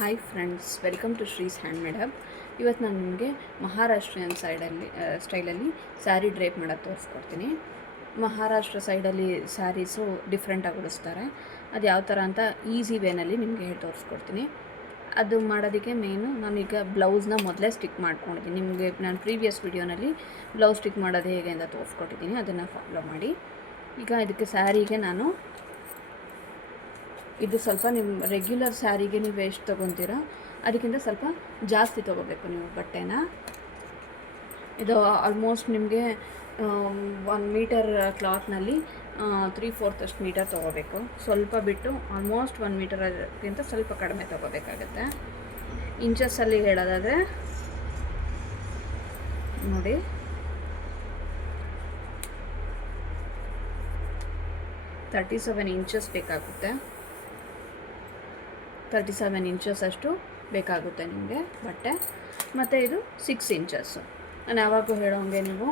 Hi friends, welcome to Shree's handmade hub. ಇವತ್ತು ನಾನು ನಿಮಗೆ ಮಹಾರಾಷ್ಟ್ರೀಯನ್ ಸ್ಟೈಲಲ್ಲಿ ಸ್ಯಾರಿ ಡ್ರೇಪ್ ಮಾಡೋದು ತೋರಿಸ್ಕೊಡ್ತೀನಿ. ಮಹಾರಾಷ್ಟ್ರ ಸೈಡಲ್ಲಿ ಸ್ಯಾರೀಸು ಡಿಫ್ರೆಂಟಾಗಿ ಉಡಿಸ್ತಾರೆ. ಅದು ಯಾವ ಥರ ಅಂತ ಈಸಿ ವೇನಲ್ಲಿ ನಿಮಗೆ ಹೇಳಿ ತೋರಿಸ್ಕೊಡ್ತೀನಿ. ಅದು ಮಾಡೋದಕ್ಕೆ ಮೇನು ನಾನೀಗ ಬ್ಲೌಸ್ನ ಮೊದಲೇ ಸ್ಟಿಕ್ ಮಾಡ್ಕೊಂಡಿದ್ದೀನಿ. ನಿಮಗೆ ನಾನು ಪ್ರೀವಿಯಸ್ ವಿಡಿಯೋನಲ್ಲಿ ಬ್ಲೌಸ್ ಸ್ಟಿಕ್ ಮಾಡೋದು ಹೇಗೆ ಅಂತ ತೋರಿಸ್ಕೊಟ್ಟಿದ್ದೀನಿ, ಅದನ್ನು ಫಾಲೋ ಮಾಡಿ. ಈಗ ಇದಕ್ಕೆ ಸ್ಯಾರಿಗೆ ನಾನು ಇದು ಸ್ವಲ್ಪ ನಿಮ್ಮ ರೆಗ್ಯುಲರ್ ಸ್ಯಾರಿಗೆ ನೀವು ಎಷ್ಟು ತೊಗೊತೀರೋ ಅದಕ್ಕಿಂತ ಸ್ವಲ್ಪ ಜಾಸ್ತಿ ತೊಗೋಬೇಕು ನೀವು ಬಟ್ಟೆನ. ಇದು ಆಲ್ಮೋಸ್ಟ್ ನಿಮಗೆ 1 ಮೀಟರ್ ಕ್ಲಾತ್ನಲ್ಲಿ 3/4 ಅಷ್ಟು ಮೀಟರ್ ತೊಗೋಬೇಕು. ಸ್ವಲ್ಪ ಬಿಟ್ಟು ಆಲ್ಮೋಸ್ಟ್ 1 ಮೀಟರ್ಗಿಂತ ಸ್ವಲ್ಪ ಕಡಿಮೆ ತೊಗೋಬೇಕಾಗತ್ತೆ. ಇಂಚಸ್ಸಲ್ಲಿ ಹೇಳೋದಾದರೆ ನೋಡಿ, 37 ಇಂಚಸ್ ಬೇಕಾಗುತ್ತೆ. 37 ಇಂಚಸ್ ಅಷ್ಟು ಬೇಕಾಗುತ್ತೆ ನಿಮಗೆ ಬಟ್ಟೆ. ಮತ್ತು ಇದು 6 ಇಂಚಸ್ಸು. ನಾನು ಯಾವಾಗೂ ಹೇಳೋಂಗೆ ನೀವು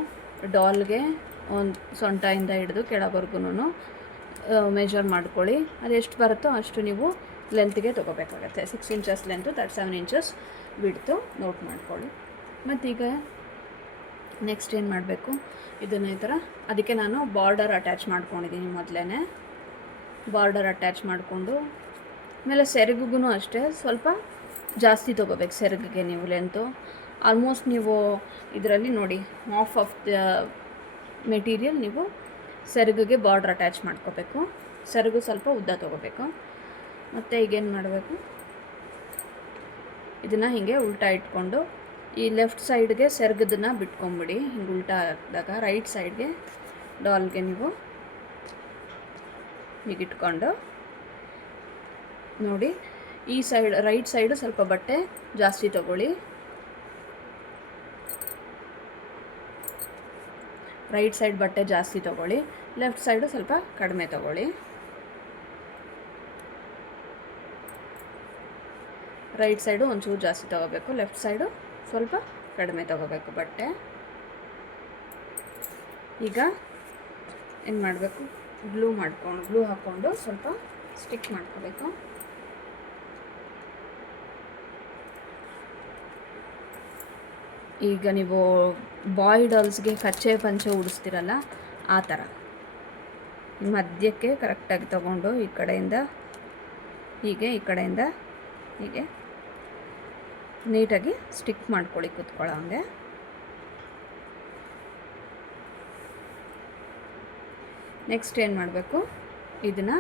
ಡಾಲ್ಗೆ ಒಂದು ಸೊಂಟದಿಂದ ಹಿಡಿದು ಕೆಳವರೆಗೂ ಮೆಜರ್ ಮಾಡ್ಕೊಳ್ಳಿ. ಅದು ಎಷ್ಟು ಬರುತ್ತೋ ಅಷ್ಟು ನೀವು ಲೆಂತ್ಗೆ ತೊಗೋಬೇಕಾಗತ್ತೆ. 6 ಇಂಚಸ್ ಲೆಂತು, 37 ಇಂಚಸ್ ಬಿಡ್ತು ನೋಟ್ ಮಾಡ್ಕೊಳ್ಳಿ. ಮತ್ತೀಗ ನೆಕ್ಸ್ಟ್ ಏನು ಮಾಡಬೇಕು, ಇದನ್ನು ಈ ಥರ ಅದಕ್ಕೆ ನಾನು ಬಾರ್ಡರ್ ಅಟ್ಯಾಚ್ ಮಾಡ್ಕೊಂಡಿದ್ದೀನಿ. ಮೊದಲೇ ಬಾರ್ಡರ್ ಅಟ್ಯಾಚ್ ಮಾಡಿಕೊಂಡು ಆಮೇಲೆ ಸೆರಗಿಗೂ ಅಷ್ಟೇ ಸ್ವಲ್ಪ ಜಾಸ್ತಿ ತೊಗೋಬೇಕು. ಸೆರಗಿಗೆ ನೀವು ಲೆಂತು ಆಲ್ಮೋಸ್ಟ್ ನೀವು ಇದರಲ್ಲಿ ನೋಡಿ ಹಾಫ್ ಆಫ್ ದ ಮೆಟೀರಿಯಲ್ ನೀವು ಸೆರಗಿಗೆ ಬಾರ್ಡರ್ ಅಟ್ಯಾಚ್ ಮಾಡ್ಕೋಬೇಕು. ಸೆರಗು ಸ್ವಲ್ಪ ಉದ್ದ ತೊಗೋಬೇಕು. ಮತ್ತು ಈಗೇನು ಮಾಡಬೇಕು, ಇದನ್ನು ಹೀಗೆ ಉಲ್ಟಾ ಇಟ್ಕೊಂಡು ಈ ಲೆಫ್ಟ್ ಸೈಡ್ಗೆ ಸೆರಗದನ್ನು ಬಿಟ್ಕೊಂಬಿಡಿ. ಹಿಂಗೆ ಉಲ್ಟಾ ಹಾಕಿದಾಗ ರೈಟ್ ಸೈಡ್ಗೆ ಡಾಲ್ಗೆ ನೀವು ಹೀಗಿಟ್ಕೊಂಡು ನೋಡಿ, ಈ ಸೈಡ್ ರೈಟ್ ಸೈಡು ಸ್ವಲ್ಪ ಬಟ್ಟೆ ಜಾಸ್ತಿ ತೊಗೊಳ್ಳಿ. ರೈಟ್ ಸೈಡ್ ಬಟ್ಟೆ ಜಾಸ್ತಿ ತೊಗೊಳ್ಳಿ, ಲೆಫ್ಟ್ ಸೈಡು ಸ್ವಲ್ಪ ಕಡಿಮೆ ತೊಗೊಳ್ಳಿ. ರೈಟ್ ಸೈಡು ಒಂಚೂರು ಜಾಸ್ತಿ ತೊಗೋಬೇಕು, ಲೆಫ್ಟ್ ಸೈಡು ಸ್ವಲ್ಪ ಕಡಿಮೆ ತೊಗೋಬೇಕು ಬಟ್ಟೆ. ಈಗ ಏನು ಮಾಡಬೇಕು, ಗ್ಲೂ ಹಾಕ್ಕೊಂಡು ಸ್ವಲ್ಪ ಸ್ಟಿಕ್ ಮಾಡ್ಕೋಬೇಕು. ಈಗ ನೀವು ಬಾಯ್ ಡಾಲ್ಸ್ಗೆ ಕಚ್ಚೆ ಪಂಚೆ ಉಡಿಸ್ತಿರಲ್ಲ ಆ ಥರ ಮಧ್ಯಕ್ಕೆ ಕರೆಕ್ಟಾಗಿ ತಗೊಂಡು ಈ ಕಡೆಯಿಂದ ಹೀಗೆ, ಈ ಕಡೆಯಿಂದ ಹೀಗೆ ನೀಟಾಗಿ ಸ್ಟಿಕ್ ಮಾಡ್ಕೊಳ್ಳಿ ಕೂತ್ಕೊಳ್ಳೋ ಹಂಗೆ. ನೆಕ್ಸ್ಟ್ ಏನು ಮಾಡಬೇಕು, ಇದನ್ನು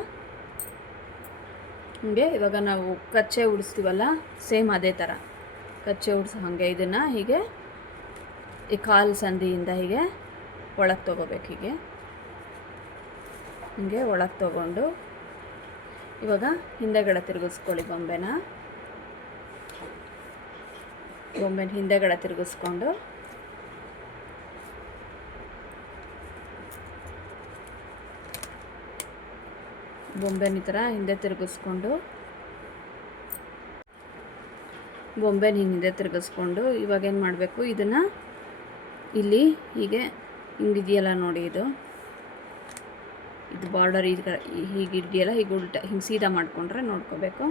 ಹೀಗೆ ಇವಾಗ ನಾವು ಕಚ್ಚೆ ಉಡಿಸ್ತೀವಲ್ಲ ಸೇಮ್ ಅದೇ ಥರ ಕಚ್ಚೆ ಉಡಿಸೋ ಹಾಗೆ ಇದನ್ನು ಹೀಗೆ ಈ ಕಾಲು ಸಂದಿಯಿಂದ ಹೀಗೆ ಒಳಗೆ ತೊಗೋಬೇಕು. ಹೀಗೆ ಒಳಗೆ ತೊಗೊಂಡು ಇವಾಗ ಹಿಂದೆಗಡೆ ತಿರುಗಿಸ್ಕೊಳ್ಳಿ. ಬೊಂಬೆನ ಹಿಂದೆಗಡೆ ತಿರುಗಿಸ್ಕೊಂಡು ಬೊಂಬೆನ ಈ ಥರ ಹಿಂದೆ ತಿರುಗಿಸ್ಕೊಂಡು ಹಿಂದೆ ತಿರುಗಿಸ್ಕೊಂಡು ಇವಾಗ ಏನು ಮಾಡಬೇಕು, ಇದನ್ನು ಇಲ್ಲಿ ಹೀಗೆ ಹಿಂಗಿದೆಯಲ್ಲ ನೋಡಿ, ಇದು ಬಾರ್ಡರ್ ಹೀಗಿದೆಯಲ್ಲ, ಹೀಗೆ ಉಲ್ಟಾ ಹಿಂಗೆ ಸೀದಾ ಮಾಡಿಕೊಂಡ್ರೆ ನೋಡ್ಕೋಬೇಕು.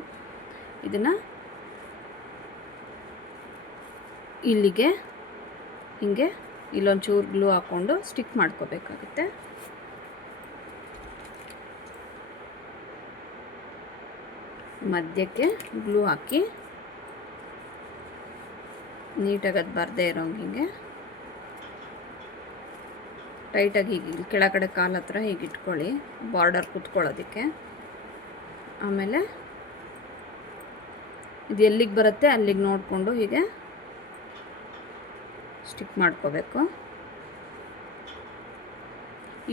ಇದನ್ನು ಇಲ್ಲಿಗೆ ಹೀಗೆ ಇಲ್ಲೊಂಚೂರು ಗ್ಲೂ ಹಾಕ್ಕೊಂಡು ಸ್ಟಿಕ್ ಮಾಡ್ಕೋಬೇಕಾಗುತ್ತೆ. ಮಧ್ಯಕ್ಕೆ ಗ್ಲೂ ಹಾಕಿ ನೀಟಾಗಿ ಅದು ಬರದೇ ಇರೋಂಗೆ ಹೀಗೆ ಟೈಟಾಗಿ ಹೀಗೆ ಕೆಳಗಡೆ ಕಾಲು ಹತ್ರ ಹೀಗೆ ಇಟ್ಕೊಳ್ಳಿ, ಬಾರ್ಡರ್ ಕುತ್ಕೊಳ್ಳೋದಕ್ಕೆ. ಆಮೇಲೆ ಇದು ಎಲ್ಲಿಗೆ ಬರುತ್ತೆ ಅಲ್ಲಿಗೆ ನೋಡಿಕೊಂಡು ಹೀಗೆ ಸ್ಟಿಕ್ ಮಾಡ್ಕೋಬೇಕು.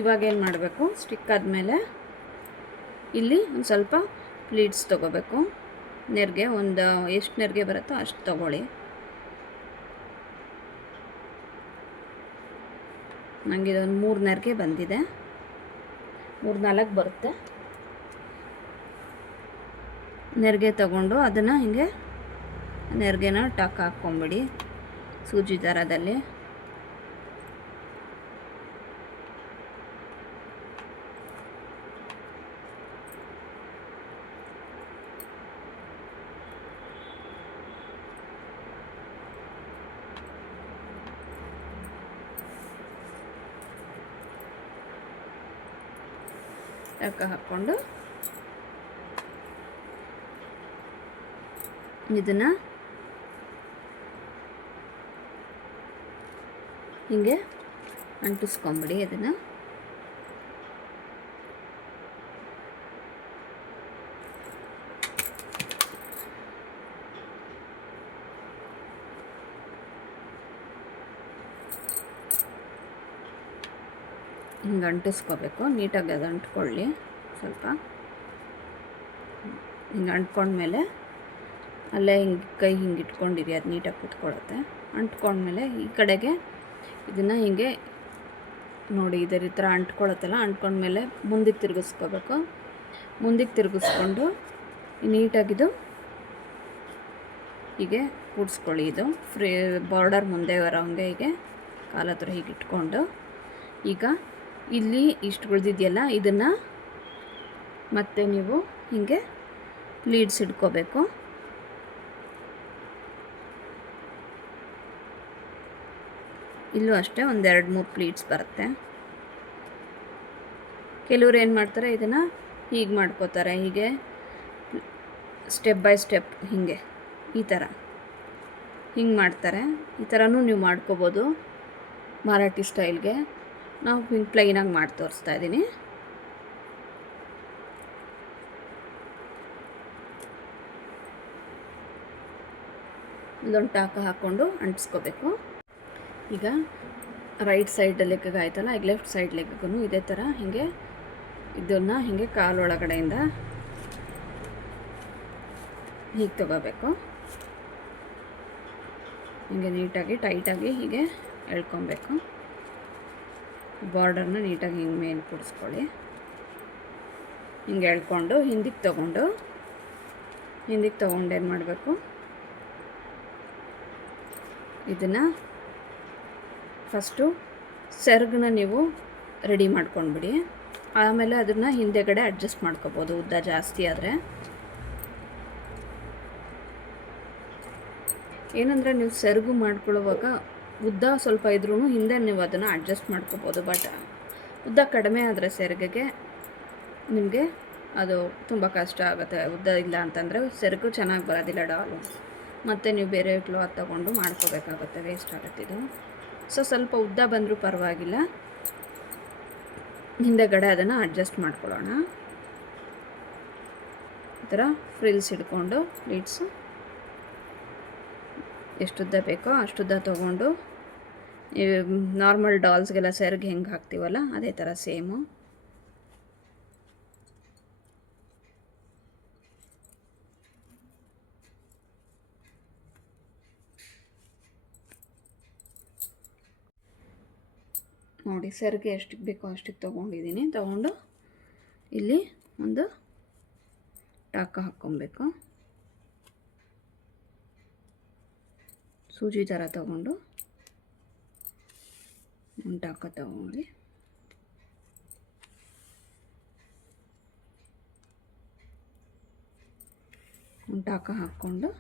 ಇವಾಗ ಏನು ಮಾಡಬೇಕು, ಸ್ಟಿಕ್ ಆದಮೇಲೆ ಇಲ್ಲಿ ಒಂದು ಸ್ವಲ್ಪ ಪ್ಲೀಟ್ಸ್ ತೊಗೋಬೇಕು. ನೆರಿಗೆ ಒಂದು ಎಷ್ಟು ನೆರಿಗೆ ಬರುತ್ತೋ ಅಷ್ಟು ತೊಗೊಳ್ಳಿ. ನನಗೆ ಇದೊಂದು 3 ನೆರಿಗೆ ಬಂದಿದೆ, 3-4 ಬರುತ್ತೆ. ನೆರಿಗೆ ತಗೊಂಡು ಅದನ್ನು ಹೀಗೆ ನೆರಿಗೆನ ಟಕ್ ಹಾಕ್ಕೊಂಬಿಡಿ ಸೂಜಿ ದಾರದಲ್ಲಿ. ಟಾಕ ಹಾಕ್ಕೊಂಡು ಇದನ್ನು ಹಿಂಗೆ ಅಂಟಿಸ್ಕೊಂಬಿಡಿ. ಅದನ್ನು ಹಿಂಗೆ ಅಂಟಿಸ್ಕೋಬೇಕು. ನೀಟಾಗಿ ಅದು ಅಂಟ್ಕೊಳ್ಳಿ. ಸ್ವಲ್ಪ ಹಿಂಗೆ ಅಂಟ್ಕೊಂಡ್ಮೇಲೆ ಅಲ್ಲೇ ಹಿಂಗೆ ಕೈ ಹಿಂಗೆ ಇಟ್ಕೊಂಡಿರಿ, ಅದು ನೀಟಾಗಿ ಕೂತ್ಕೊಳ್ಳುತ್ತೆ. ಅಂಟ್ಕೊಂಡ್ಮೇಲೆ ಈ ಕಡೆಗೆ ಇದನ್ನು ಹಿಂಗೆ ನೋಡಿ ಇದೇ ಥರ ಅಂಟ್ಕೊಳತ್ತಲ್ಲ, ಅಂಟ್ಕೊಂಡ್ಮೇಲೆ ಮುಂದಕ್ಕೆ ತಿರುಗಿಸ್ಕೋಬೇಕು. ಮುಂದಕ್ಕೆ ತಿರುಗಿಸ್ಕೊಂಡು ನೀಟಾಗಿದು ಹೀಗೆ ಕೂಡಿಸ್ಕೊಳ್ಳಿ. ಇದು ಬಾರ್ಡರ್ ಮುಂದೆ ಬರೋಂಗೆ ಹೀಗೆ ಕಾಲ ಹತ್ರ ಹೀಗೆ ಇಟ್ಕೊಂಡು, ಈಗ ಇಲ್ಲಿ ಇಷ್ಟು ಉಳಿದಿದೆಯಲ್ಲ ಇದನ್ನು ಮತ್ತೆ ನೀವು ಹೀಗೆ ಪ್ಲೀಟ್ಸ್ ಇಟ್ಕೋಬೇಕು. ಇಲ್ಲೂ ಅಷ್ಟೇ ಒಂದು 2-3 ಪ್ಲೀಟ್ಸ್ ಬರುತ್ತೆ. ಕೆಲವ್ರು ಏನು ಮಾಡ್ತಾರೆ, ಇದನ್ನು ಹೀಗೆ ಮಾಡ್ಕೋತಾರೆ, ಹೀಗೆ ಸ್ಟೆಪ್ ಬೈ ಸ್ಟೆಪ್ ಹೀಗೆ ಈ ಥರ ಹಿಂಗೆ ಮಾಡ್ತಾರೆ. ಈ ಥರನೂ ನೀವು ಮಾಡ್ಕೋಬೋದು ಮರಾಠಿ ಸ್ಟೈಲ್ಗೆ. ನಾವು ಹಿಂಗೆ ಪ್ಲೈನಾಗಿ ಮಾಡಿ ತೋರಿಸ್ತಾ ಇದ್ದೀನಿ. ಇಲ್ಲೊಂದು ಟಾಕ ಹಾಕ್ಕೊಂಡು ಅಂಟಿಸ್ಕೋಬೇಕು. ಈಗ ರೈಟ್ ಸೈಡ್ ಲೆಗ್ಗೆ ಆಯ್ತಲ್ಲ, ಈಗ ಲೆಫ್ಟ್ ಸೈಡ್ ಲೆಗ್ಗೂ ಇದೇ ಥರ ಹೀಗೆ ಇದನ್ನು ಹೀಗೆ ಕಾಲೊಳಗಡೆಯಿಂದ ಹೀಗೆ ತಗೋಬೇಕು. ಹೀಗೆ ನೀಟಾಗಿ ಟೈಟಾಗಿ ಹೀಗೆ ಎಳ್ಕೊಬೇಕು. ಬಾರ್ಡರ್ನ ನೀಟಾಗಿ ಹಿಂಗೆ ಮೇಲೆ ಕೂಡಿಸ್ಕೊಳ್ಳಿ. ಹಿಂಗೆ ಎಳ್ಕೊಂಡು ಹಿಂದಕ್ಕೆ ತೊಗೊಂಡು ಏನು ಮಾಡಬೇಕು, ಇದನ್ನು ಫಸ್ಟು ಸೆರಗನ್ನ ನೀವು ರೆಡಿ ಮಾಡ್ಕೊಂಡ್ಬಿಡಿ. ಆಮೇಲೆ ಅದನ್ನು ಹಿಂದೆಗಡೆ ಅಡ್ಜಸ್ಟ್ ಮಾಡ್ಕೋಬೋದು ಉದ್ದ ಜಾಸ್ತಿ ಆದರೆ. ಏನಂದರೆ ನೀವು ಸೆರಗು ಮಾಡ್ಕೊಳ್ಳುವಾಗ ಉದ್ದ ಸ್ವಲ್ಪ ಇದ್ರೂ ಹಿಂದೆ ನೀವು ಅದನ್ನು ಅಡ್ಜಸ್ಟ್ ಮಾಡ್ಕೋಬೋದು. ಬಟ್ ಉದ್ದ ಕಡಿಮೆ ಆದರೆ ಸೆರಗಿಗೆ ನಿಮಗೆ ಅದು ತುಂಬ ಕಷ್ಟ ಆಗುತ್ತೆ. ಉದ್ದ ಇಲ್ಲ ಅಂತಂದರೆ ಸೆರಗು ಚೆನ್ನಾಗಿ ಬರೋದಿಲ್ಲ ಡಾಲು. ಮತ್ತು ನೀವು ಬೇರೆ ಕ್ಲಾತ್ ತೊಗೊಂಡು ಮಾಡ್ಕೋಬೇಕಾಗುತ್ತೆ, ವೇಸ್ಟ್ ಆಗುತ್ತೆ ಇದು. ಸೊ ಸ್ವಲ್ಪ ಉದ್ದ ಬಂದರೂ ಪರವಾಗಿಲ್ಲ, ಹಿಂದೆಗಡೆ ಅದನ್ನು ಅಡ್ಜಸ್ಟ್ ಮಾಡ್ಕೊಳ್ಳೋಣ. ಈ ಥರ ಫ್ರಿಲ್ಸ್ ಹಿಡ್ಕೊಂಡು ಪ್ಲೀಟ್ಸು ಎಷ್ಟುದ್ದ ಬೇಕೋ ಅಷ್ಟುದ್ದ ತೊಗೊಂಡು ನಾರ್ಮಲ್ ಡಾಲ್ಸ್ಗೆಲ್ಲ ಸೆರಗು ಹೆಂಗೆ ಹಾಕ್ತೀವಲ್ಲ ಅದೇ ಥರ ಸೇಮು ನೋಡಿ. ಸೆರಗು ಎಷ್ಟಕ್ಕೆ ಬೇಕೋ ಅಷ್ಟಕ್ಕೆ ತೊಗೊಂಡಿದ್ದೀನಿ. ತೊಗೊಂಡು ಇಲ್ಲಿ ಒಂದು ಟಾಕ ಹಾಕ್ಕೊಬೇಕು. ಸೂಜಿ ಥರ ತೊಗೊಂಡು ಒಂದು ಟಾಕ ತೊಗೊಂಡು ಒಂದು ಟಾಕ ಹಾಕ್ಕೊಂಡು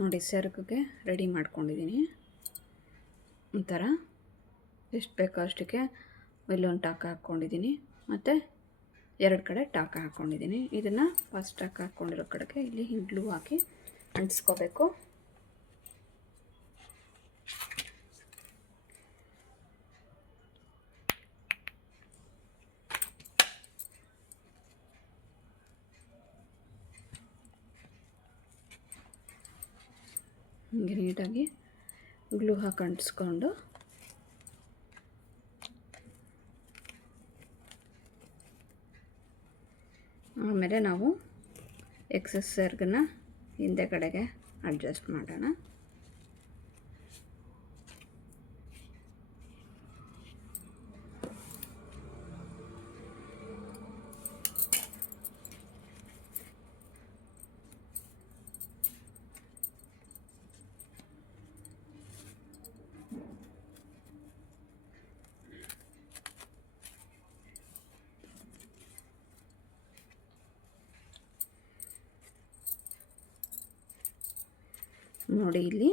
ನೋಡಿ ಸೆರಗಿಗೆ ರೆಡಿ ಮಾಡ್ಕೊಂಡಿದ್ದೀನಿ. ಒಂಥರ ಎಷ್ಟು ಬೇಕೋ ಅಷ್ಟಕ್ಕೆ ಇಲ್ಲೊಂದು ಟಾಕ ಹಾಕ್ಕೊಂಡಿದ್ದೀನಿ, ಮತ್ತು 2 ಕಡೆ ಟಾಕ ಹಾಕ್ಕೊಂಡಿದ್ದೀನಿ. ಇದನ್ನು ಫಸ್ಟ್ ಟಾಕ ಹಾಕ್ಕೊಂಡಿರೋ ಕಡೆಗೆ ಇಲ್ಲಿ ಹಿಂಗೆ ಗ್ಲೂ ಹಾಕಿ ಅಂಟಿಸ್ಕೋಬೇಕು. ಹಿಂಗೆ ನೀಟಾಗಿ ಗ್ಲೂ ಹಾಕಿ ಅಂಟಿಸ್ಕೊಂಡು ಆಮೇಲೆ ನಾವು ಎಕ್ಸಸ್ ಸೆರಗನ್ನ ಹಿಂದೆ ಕಡೆಗೆ ಅಡ್ಜಸ್ಟ್ ಮಾಡೋಣ. ನೋಡಿ ಇಲ್ಲಿ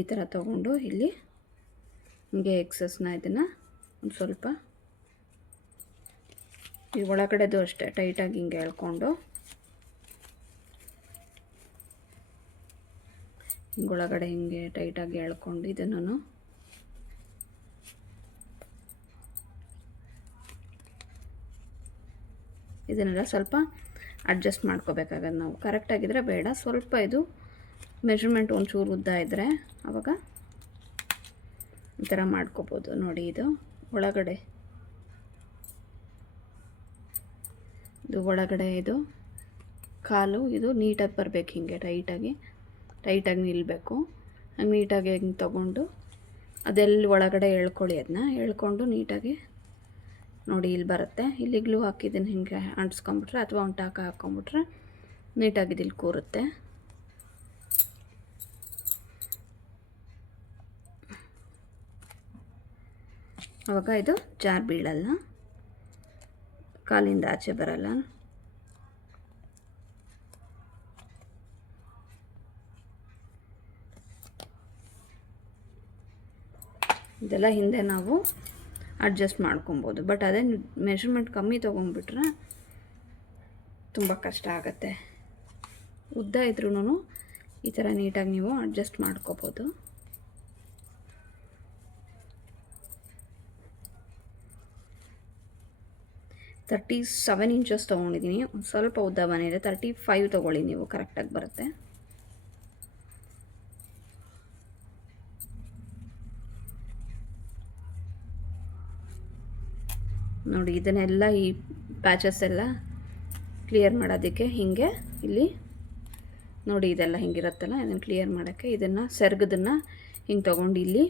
ಈ ಥರ ತೊಗೊಂಡು ಇಲ್ಲಿ ಹಿಂಗೆ ಎಕ್ಸಸ್ನ ಇದನ್ನು ಒಂದು ಸ್ವಲ್ಪ ಈ ಒಳಗಡೆದು ಅಷ್ಟೇ ಟೈಟಾಗಿ ಹಿಂಗೆ ಎಳ್ಕೊಂಡು ಹಿಂಗೆ ಒಳಗಡೆ ಹಿಂಗೆ ಟೈಟಾಗಿ ಎಳ್ಕೊಂಡು ಇದನ್ನು ಇದನ್ನೆಲ್ಲ ಸ್ವಲ್ಪ ಅಡ್ಜಸ್ಟ್ ಮಾಡ್ಕೋಬೇಕಾಗದು ನಾವು. ಕರೆಕ್ಟಾಗಿದ್ದರೆ ಬೇಡ, ಸ್ವಲ್ಪ ಇದು ಮೆಜರ್ಮೆಂಟ್ ಒಂಚೂರು ಉದ್ದ ಇದ್ದರೆ ಆವಾಗ ಈ ಥರ ಮಾಡ್ಕೋಬೋದು. ನೋಡಿ ಇದು ಒಳಗಡೆ ಇದು ಕಾಲು ಇದು ನೀಟಾಗಿ ಬರಬೇಕು, ಹಿಂಗೆ ಟೈಟಾಗಿ ನಿಲ್ಲಬೇಕು. ಹಂಗೆ ನೀಟಾಗಿ ಹಿಂಗೆ ತೊಗೊಂಡು ಅದೆಲ್ಲಿ ಒಳಗಡೆ ಎಳ್ಕೊಳ್ಳಿ, ಅದನ್ನ ಎಳ್ಕೊಂಡು ನೀಟಾಗಿ ನೋಡಿ ಇಲ್ಲಿ ಬರುತ್ತೆ. ಇಲ್ಲಿ ಗ್ಲೂ ಹಾಕಿದ್ದೀನಿ, ಹಿಂಗೆ ಅಂಟಿಸ್ಕೊಂಬಿಟ್ರೆ ಅಥವಾ ಒಂದು ಟಾಕ ಹಾಕ್ಕೊಂಬಿಟ್ರೆ ನೀಟಾಗಿ ಇಲ್ಲಿ ಕೂರುತ್ತೆ. ಆವಾಗ ಇದು ಜಾರ್ ಬೀಳಲ್ಲ, ಕಾಲಿಂದ ಆಚೆ ಬರಲ್ಲ. ಇದೆಲ್ಲ ಹಿಂದೆ ನಾವು ಅಡ್ಜಸ್ಟ್ ಮಾಡ್ಕೊಬೋದು. ಬಟ್ ಅದೇ ಮೆಷರ್ಮೆಂಟ್ ಕಮ್ಮಿ ತೊಗೊಂಡ್ಬಿಟ್ರೆ ತುಂಬ ಕಷ್ಟ ಆಗುತ್ತೆ. ಉದ್ದ ಇದ್ರೂ ಈ ಥರ ನೀಟಾಗಿ ನೀವು ಅಡ್ಜಸ್ಟ್ ಮಾಡ್ಕೋಬೋದು. $37 ಇಂಚಸ್ ತೊಗೊಂಡಿದ್ದೀನಿ. ಒಂದು ಸ್ವಲ್ಪ ಉದ್ದ ಬಂದಿದೆ. 35 ತೊಗೊಳ್ಳಿ ನೀವು, ಕರೆಕ್ಟಾಗಿ ಬರುತ್ತೆ. ನೋಡಿ ಇದನ್ನೆಲ್ಲ ಈ ಪ್ಯಾಚಸ್ ಎಲ್ಲ ಕ್ಲಿಯರ್ ಮಾಡೋದಕ್ಕೆ ಹಿಂಗೆ ಇಲ್ಲಿ ನೋಡಿ ಇದೆಲ್ಲ ಹಿಂಗಿರುತ್ತಲ್ಲ, ಇದನ್ನು ಕ್ಲಿಯರ್ ಮಾಡೋಕ್ಕೆ ಇದನ್ನು ಸೆರಗದನ್ನು ಹಿಂಗೆ ತೊಗೊಂಡು ಇಲ್ಲಿ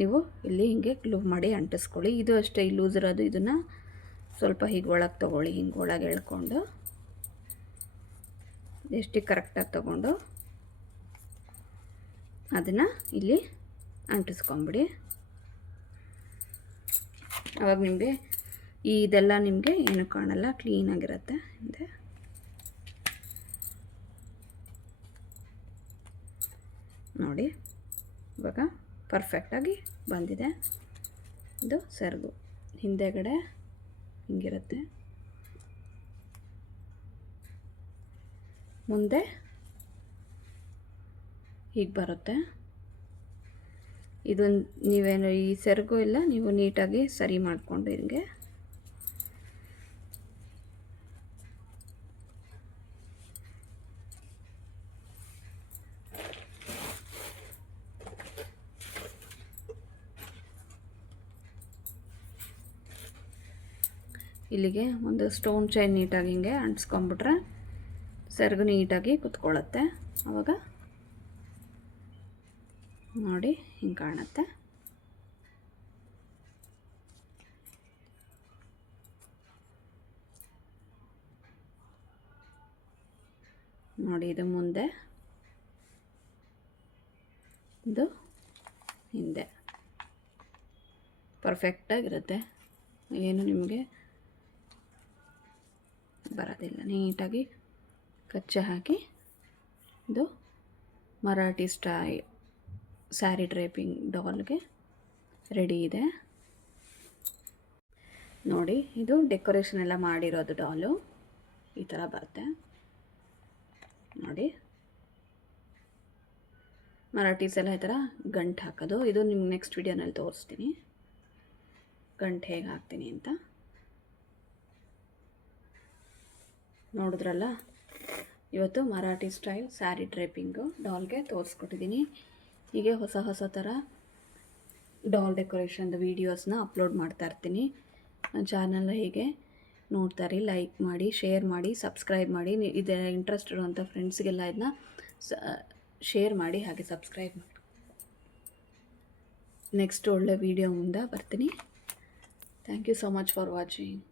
ನೀವು ಇಲ್ಲಿ ಹಿಂಗೆ ಗ್ಲೂ ಮಾಡಿ ಅಂಟಿಸ್ಕೊಳ್ಳಿ. ಇದು ಅಷ್ಟೇ, ಈ ಲೂಸ್ ಇರೋದು ಇದನ್ನು ಸ್ವಲ್ಪ ಹೀಗೆ ಒಳಗೆ ತೊಗೊಳ್ಳಿ, ಹಿಂಗೆ ಒಳಗೆ ಎಳ್ಕೊಂಡು ಎಷ್ಟಿಗೆ ಕರೆಕ್ಟಾಗಿ ತೊಗೊಂಡು ಅದನ್ನು ಇಲ್ಲಿ ಅಂಟಿಸ್ಕೊಂಬಿಡಿ. ಆವಾಗ ನಿಮಗೆ ಇದೆಲ್ಲ ನಿಮಗೆ ಏನು ಕಾಣಲ್ಲ, ಕ್ಲೀನಾಗಿರುತ್ತೆ ಹಿಂದೆ. ನೋಡಿ ಇವಾಗ ಪರ್ಫೆಕ್ಟಾಗಿ ಬಂದಿದೆ. ಇದು ಸೆರಗು ಹಿಂದೆಗಡೆ ಹಿಂಗಿರುತ್ತೆ, ಮುಂದೆ ಹೀಗೆ ಬರುತ್ತೆ. ಇದು ನೀವೇನು ಈ ಸೆರಗು ಇಲ್ಲ, ನೀವು ನೀಟಾಗಿ ಸರಿ ಮಾಡಿಕೊಂಡು ಹಿಂಗೆ ಇಲ್ಲಿಗೆ ಒಂದು ಸ್ಟೋನ್ ಚೈನ್ ನೀಟಾಗಿ ಹಿಂಗೆ ಅಂಟಿಸ್ಕೊಂಬಿಟ್ರೆ ಸೆರಗು ನೀಟಾಗಿ ಕುತ್ಕೊಳ್ಳುತ್ತೆ. ಆವಾಗ ನೋಡಿ ಹಿಂಗೆ ಕಾಣುತ್ತೆ. ನೋಡಿ ಇದು ಮುಂದೆ, ಇದು ಹಿಂದೆ ಪರ್ಫೆಕ್ಟಾಗಿರುತ್ತೆ, ಏನು ನಿಮಗೆ ಬರೋದಿಲ್ಲ. ನೀಟಾಗಿ ಕಚ್ಚೆ ಹಾಕಿ ಇದು ಮರಾಠಿ ಸ್ಯಾರಿ ಡ್ರೇಪಿಂಗ್ ಡಾಲ್ಗೆ ರೆಡಿ ಇದೆ. ನೋಡಿ ಇದು ಡೆಕೋರೇಷನ್ ಎಲ್ಲ ಮಾಡಿರೋದು ಡಾಲು ಈ ಥರ ಬರುತ್ತೆ. ನೋಡಿ ಮರಾಠೀಸ್ ಎಲ್ಲ ಈ ಥರ ಗಂಟು ಹಾಕೋದು. ಇದು ನಿಮ್ಗೆ ನೆಕ್ಸ್ಟ್ ವಿಡಿಯೋನಲ್ಲಿ ತೋರಿಸ್ತೀನಿ ಗಂಟು ಹೇಗೆ ಹಾಕ್ತೀನಿ ಅಂತ. ನೋಡಿದ್ರಲ್ಲ, ಇವತ್ತು ಮರಾಠಿ ಸ್ಟೈಲ್ ಸ್ಯಾರಿ ಡ್ರೇಪಿಂಗು ಡಾಲ್ಗೆ ತೋರಿಸ್ಕೊಟ್ಟಿದ್ದೀನಿ. ಹೀಗೆ ಹೊಸ ಥರ ಡಾಲ್ ಡೆಕೋರೇಷನ್ದು ವೀಡಿಯೋಸ್ನ ಅಪ್ಲೋಡ್ ಮಾಡ್ತಾಯಿರ್ತೀನಿ. ನನ್ನ ಚಾನಲ್ನ ಹೀಗೆ ನೋಡ್ತಾರೆ, ಲೈಕ್ ಮಾಡಿ, ಶೇರ್ ಮಾಡಿ, ಸಬ್ಸ್ಕ್ರೈಬ್ ಮಾಡಿ. ಇದೇ ಇಂಟ್ರೆಸ್ಟ್ ಇರುವಂಥ ಫ್ರೆಂಡ್ಸ್ಗೆಲ್ಲ ಇದನ್ನ ಶೇರ್ ಮಾಡಿ, ಹಾಗೆ ಸಬ್ಸ್ಕ್ರೈಬ್ ಮಾಡಿ. ನೆಕ್ಸ್ಟ್ ಒಳ್ಳೆ ವೀಡಿಯೋ ಮುಂದೆ ಬರ್ತೀನಿ. Thank you so much for watching.